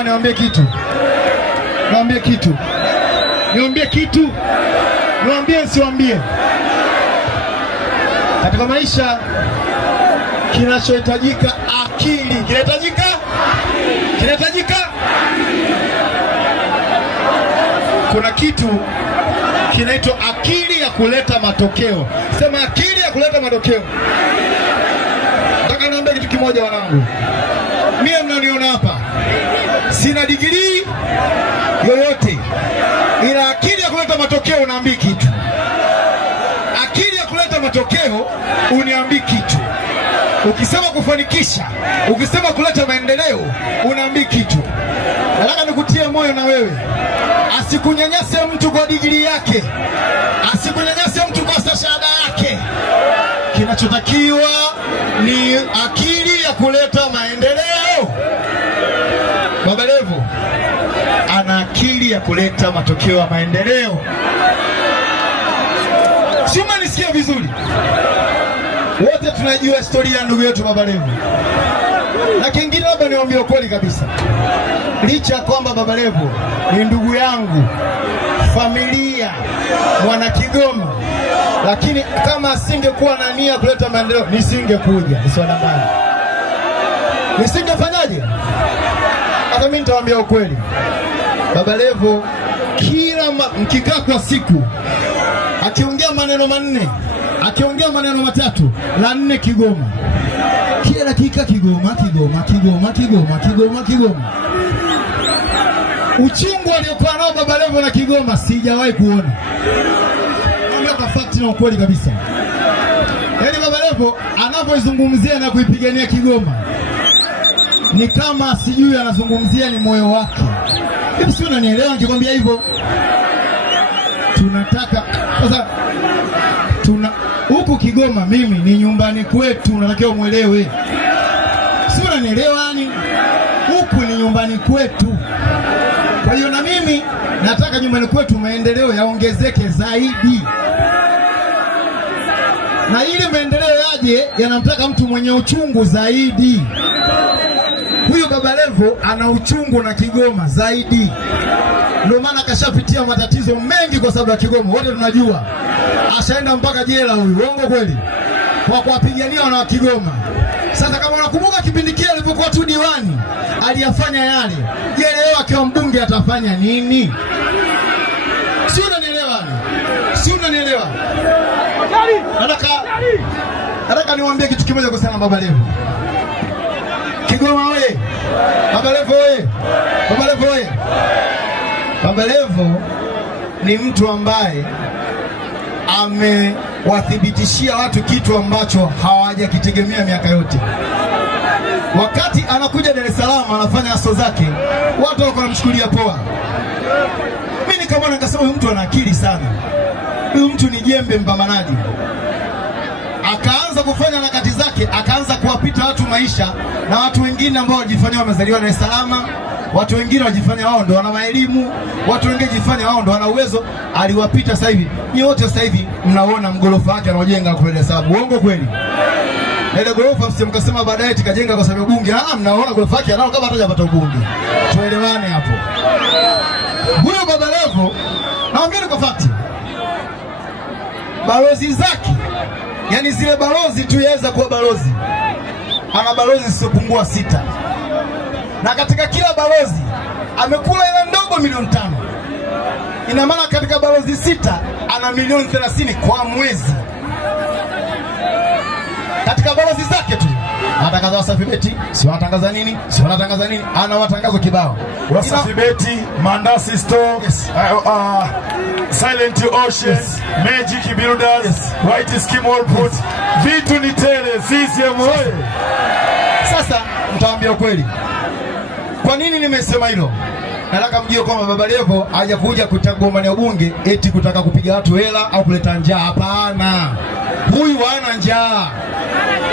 Mnasema niwaambie kitu? Niwaambie kitu? Niwaambie kitu? Niwaambie siwaambie? Katika maisha kinachohitajika akili. Kinahitajika? Kinahitajika? Kuna kitu kinaitwa akili ya kuleta matokeo. Sema akili ya kuleta matokeo. Nataka niambie kitu kimoja wanangu. Mimi mnaniona hapa, sina degree yoyote, ila akili ya kuleta matokeo unaambii kitu. Akili ya kuleta matokeo uniambii kitu. Ukisema kufanikisha, ukisema kuleta maendeleo, unaambii kitu. Nataka nikutie moyo na wewe, asikunyanyase mtu kwa degree yake, asikunyanyase mtu kwa shahada yake. Kinachotakiwa ni akili ya kuleta maendeleo. Baba Levo ana akili ya kuleta matokeo ya maendeleo. Sima nisikia vizuri. Wote tunajua historia ya ndugu yetu Baba Levo. Na kingine labda niwaambie ukweli kabisa. Licha kwamba Baba Levo ni ndugu yangu, familia, mwana Kigoma, lakini kama asingekuwa na nia kuleta maendeleo nisingekuja. Niswanambani. Nisingefanyaje? Hata mimi nitawaambia ukweli. Baba Levo kila mkikaa kwa siku akiongea maneno manne, akiongea maneno matatu, la nne Kigoma. Kila dakika Kigoma, Kigoma, Kigoma, Kigoma, Kigoma, Kigoma. Uchungu aliokuwa nao Baba Levo na Kigoma sijawahi kuona. Naambia kwa fakti na ukweli kabisa. Yaani Baba Levo anapoizungumzia na kuipigania Kigoma ni kama sijui anazungumzia ni moyo wake. Hivi sio, unanielewa nikikwambia hivyo? Tunataka sasa huku Kigoma mimi ni nyumbani kwetu, unatakiwa muelewe. Sio, unanielewa yani? Huku ni nyumbani kwetu. Kwa hiyo na mimi nataka nyumbani kwetu maendeleo yaongezeke zaidi. Na ili maendeleo yaje yanamtaka mtu mwenye uchungu zaidi. Huyu Baba Levo ana uchungu na Kigoma zaidi. Ndio maana kashapitia matatizo mengi kwa sababu ya Kigoma. Wote tunajua. Ashaenda mpaka jela huyu. Uongo kweli? Kwa kuwapigania wana wa Kigoma. Sasa kama unakumbuka kipindi kile alipokuwa tu diwani, aliyafanya yale. Je, leo akiwa mbunge atafanya nini? Si unanielewa? Si unanielewa? Nataka niwaambie kitu kimoja kuhusiana na Baba Levo. Kigoma oye! Baba Levo oye! Baba Levo oye! Baba Levo ni mtu ambaye amewathibitishia watu kitu ambacho hawajakitegemea miaka yote. Wakati anakuja Dar es Salaam anafanya aso zake, watu wako wanamchukulia poa. Mimi nikamwona nikasema huyu mtu ana akili sana. Huyu mtu ni jembe mpambanaji. Akaanza kufanya harakati zake, akaanza kuwapita watu maisha, na watu wengine ambao wajifanya wamezaliwa Dar es Salaam, watu wengine wajifanya wao ndo wana elimu, watu wengine wajifanya wao ndo wana uwezo, aliwapita. Sasa hivi ni wote, sasa hivi mnaona mgorofa wake anaojenga kwa Dar es Salaam. Uongo kweli? Ile gorofa msimkasema baadaye tikajenga kwa sababu bunge. Mnaona gorofa yake anao kama hatajapata ubunge. Tuelewane hapo. Huyo Baba Levo naambia kwa fakti, balozi zake, yani zile balozi tu yaweza kuwa balozi, ana balozi zisizopungua 6. Na katika kila balozi amekula ile ndogo milioni 5. Ina maana katika balozi 6 ana milioni 30 kwa mwezi. Katika balozi zake tu. Anatangaza Wasafi Beti, si wanatangaza nini? Si wanatangaza nini? Ana matangazo kibao. Wasafi Beti, Mandasi Store, yes. Silent Ocean, yes. Magic Builders, yes. White Skim Output, yes. Vitu ni tele, CCM oye. Sasa mtaambia ukweli. Kwa nini nimesema hilo? Nataka mjue kwamba Baba Levo hajakuja kugombania ubunge eti kutaka kupiga watu hela au kuleta njaa. Hapana. Huyu hana njaa.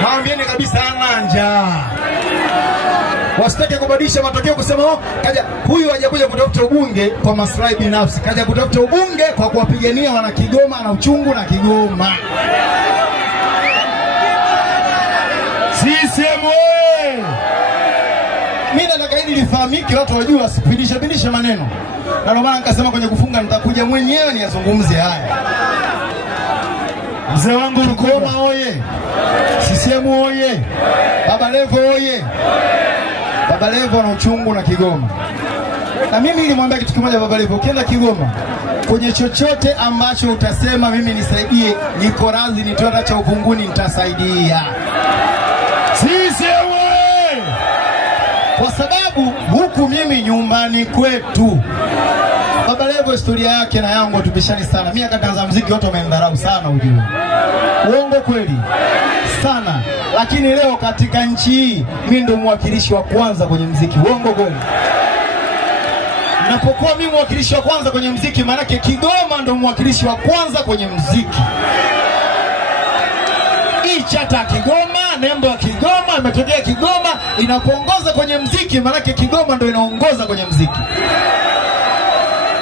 Naambieni kabisa hana njaa. Wasitake kubadilisha matokeo kusema kaja huyu hajakuja kutafuta ubunge kwa maslahi binafsi. Kaja kutafuta ubunge kwa kuwapigania wana Kigoma na uchungu na Kigoma. CCM oye! Mimi nataka yani lifahamike, watu wajue, wasipindishe maneno. Na ndio maana nikasema kwenye kufunga nitakuja mwenyewe niyazungumze haya. Mzee wangu Kigoma oye! CCM oye! Baba Levo oye! Baba Levo ana uchungu na Kigoma. Na mimi nilimwambia kitu kimoja Baba Levo, ukienda Kigoma kwenye chochote ambacho utasema mimi nisaidie, niko radhi nitoe hata cha uvunguni nitasaidia. CCM oye! Kwa sababu huku mimi nyumbani kwetu. Baba Levo historia yake na yangu tupishani sana. Mimi akaanza muziki watu wamemdharau sana, ujue. Uongo kweli? Sana. Lakini leo katika nchi hii mimi ndo mwakilishi wa kwanza kwenye muziki. Uongo kweli? Napokuwa mimi mwakilishi wa kwanza kwenye muziki, maana yake Kigoma ndo mwakilishi wa kwanza kwenye muziki. Hii chata Kigoma, nembo ya Kigoma imetokea Kigoma, inapoongoza kwenye muziki, maana yake Kigoma ndo inaongoza kwenye muziki.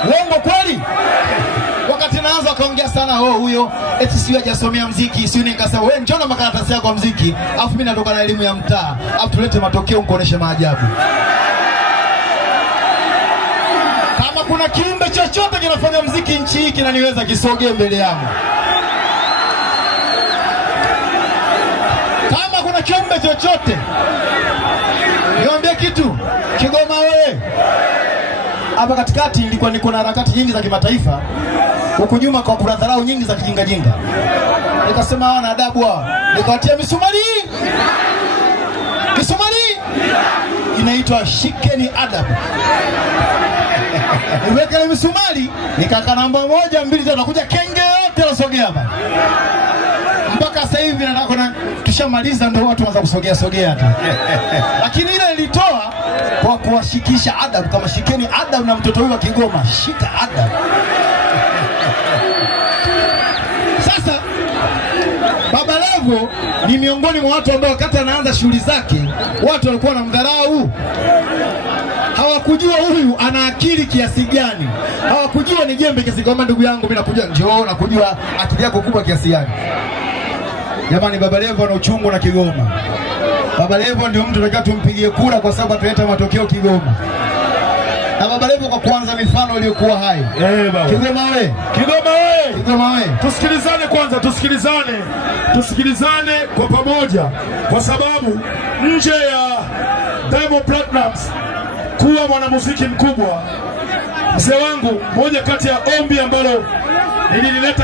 Uongo kweli? Wakati naanza wakaongea sana, huyo eti sio hajasomea muziki, sio. Nikasema wewe njoo na makaratasi yako ya muziki, afu mimi natoka na elimu ya mtaa, afu tulete matokeo nikuoneshe maajabu. Kama kuna kiumbe chochote kinafanya muziki nchi hii kinaniweza, kisogee mbele yangu. Kama kuna kiumbe chochote, niambie kitu. Kigoma wewe. Hapa katikati nilikuwa niko na harakati nyingi za kimataifa, huku nyuma kwa kuna dharau nyingi za kijinga. Nikasema hawana adabu hao, nikawatia misumari. Inaitwa shikeni adabu. Niweke ile misumari, nikaka namba 1 2 3, nakuja kenge yote wasogea hapa. Mpaka sasa hivi nataka tushamaliza ndio watu waanza kusogea tu. Lakini ile nilitoa kwa kuwashikisha adabu, kama shikeni adabu na mtoto huyu wa Kigoma, shika adabu. Sasa Baba Levo ni miongoni mwa watu ambao wakati anaanza shughuli zake watu walikuwa wanamdharau. Hawakujua huyu ana akili kiasi gani. Hawakujua ni jembe kiasi gani. Ndugu yangu mimi nakujua, njoo na kujua akili yako kubwa kiasi gani. Jamani, Baba Levo ana uchungu na Kigoma. Baba Levo ndio mtu tunataka tumpigie kura kwa sababu ataleta matokeo Kigoma. Na Baba Levo kwa kwanza mifano iliyokuwa hai. Baba. Kigoma we. Kigoma we. Kigoma we. Tusikilizane kwanza, tusikilizane kwa pamoja, kwa sababu nje ya Diamond Platnumz kuwa mwanamuziki mkubwa, mzee wangu, moja kati ya ombi ambalo nilileta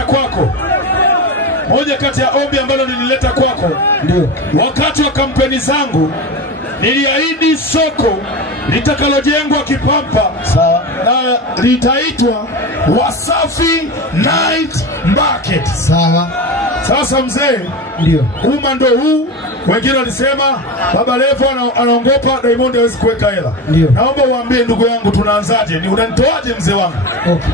kwako, Ndio. Wakati wa kampeni zangu niliahidi soko litakalojengwa Kipampa. Sawa. Na litaitwa Wasafi Night Market. Sawa. Sasa mzee, Ndio. Uma ndo huu. Wengine walisema Baba Levo anaongopa, Diamond hawezi kuweka hela. Ndio. Naomba uambie ndugu yangu tunaanzaje? Ni unanitoaje mzee wangu? Okay.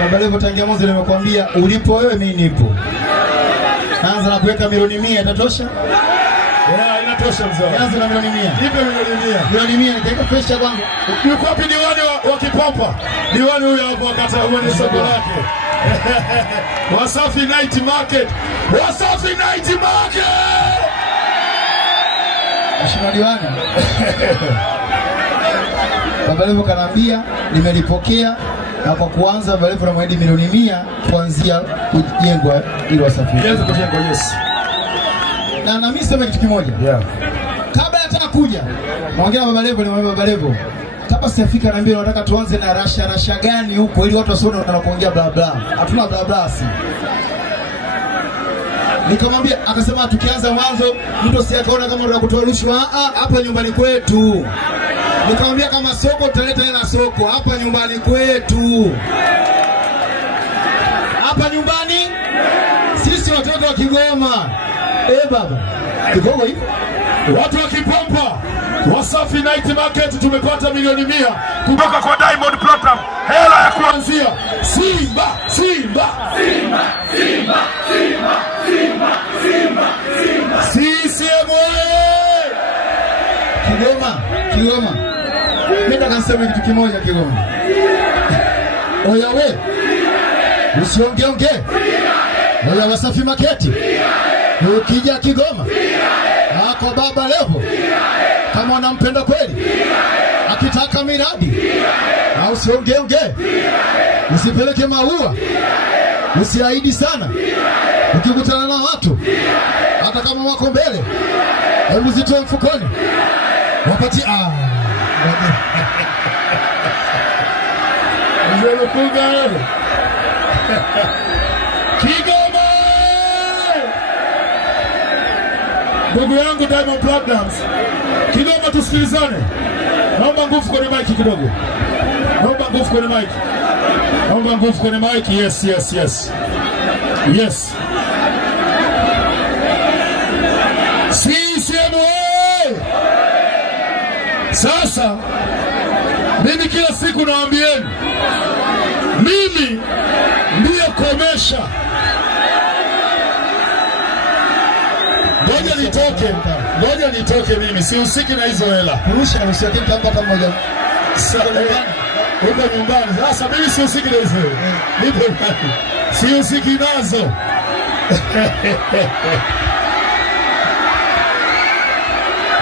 Baba Levo tangia mwanzo nimekwambia, ulipo wewe mimi nipo. Naanza na kuweka milioni 100, itatosha? Inatosha mzee. Naanza na milioni 100. Nipe milioni 100. Milioni 100 nitaweka pesa kwangu. Yuko wapi diwani wa Kipampa? Diwani huyo hapo wakati uone soko lake. Wasafi Night Market. Wasafi Night Market. Mheshimiwa diwani. Baba Levo kanambia nimelipokea, na kwa kuanza Baba Levo namwahidi milioni 100 kuanzia kujengwa ili Wasafi. Ianze kujengwa, yes. Na mimi sema kitu kimoja. Yeah. Kabla hata kuja, naongea na Baba Levo, nimwambia Baba Levo, kama sijafika naambia nataka tuanze na rasha gani huko ili watu wasione wanakuongea bla bla. Hatuna bla bla si. Nikamwambia, akasema tukianza mwanzo mtu asiakaona kama tunataka kutoa rushwa, hapa nyumbani kwetu. Nikamwambia kama soko tutaleta hela soko, hapa nyumbani kwetu. Hapa nyumbani sisi watoto wa Kigoma. Baba. Kigoma hivi. Watu wa Kipampa, Wasafi Night Market tumepata milioni 100 kutoka kwa Diamond Platnumz. Hela ya kuanzia Simba, Simba, Simba, Simba, Simba, Simba, Simba, Simba. Kigoma. Mimi nataka niseme kitu kimoja Kigoma. Oya we. Usiongeonge. Oya Wasafi Maketi. Ukija Kigoma. Ako Baba Levo. Kama unampenda kweli. Akitaka miradi. Na usiongeonge. Usipeleke maua. Usiahidi sana. Ukikutana na watu hata kama wako mbele, hebu zitoe mfukoni. Wapati Kigoma. Ndugu yangu Diamond Platnumz, Kigoma tusikilizane. Naomba nguvu kwenye mic kidogo. Naomba nguvu kwenye mic. Naomba nguvu kwenye mic. Yes, yes, yes. Yes. CCM. Sasa mimi kila siku nawaambieni, mimi ndiyo komesha. Ngoja nitoke mimi. Sihusiki na hizo hela. Kurusha usiakini hata mmoja. Uko nyumbani. Sasa mimi sihusiki na hizo hela. Nipo ndani. Sihusiki nazo.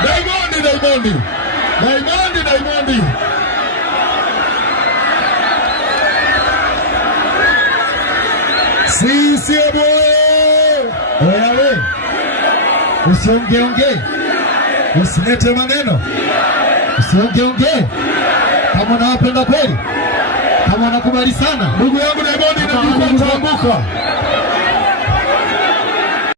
Diamond. CCM. Oya we. Usiongeonge. Usilete maneno. Usiongeonge. Kama unawapenda kweli. Kama unakubali sana. Ndugu yangu Diamond, inakuwa kuanguka.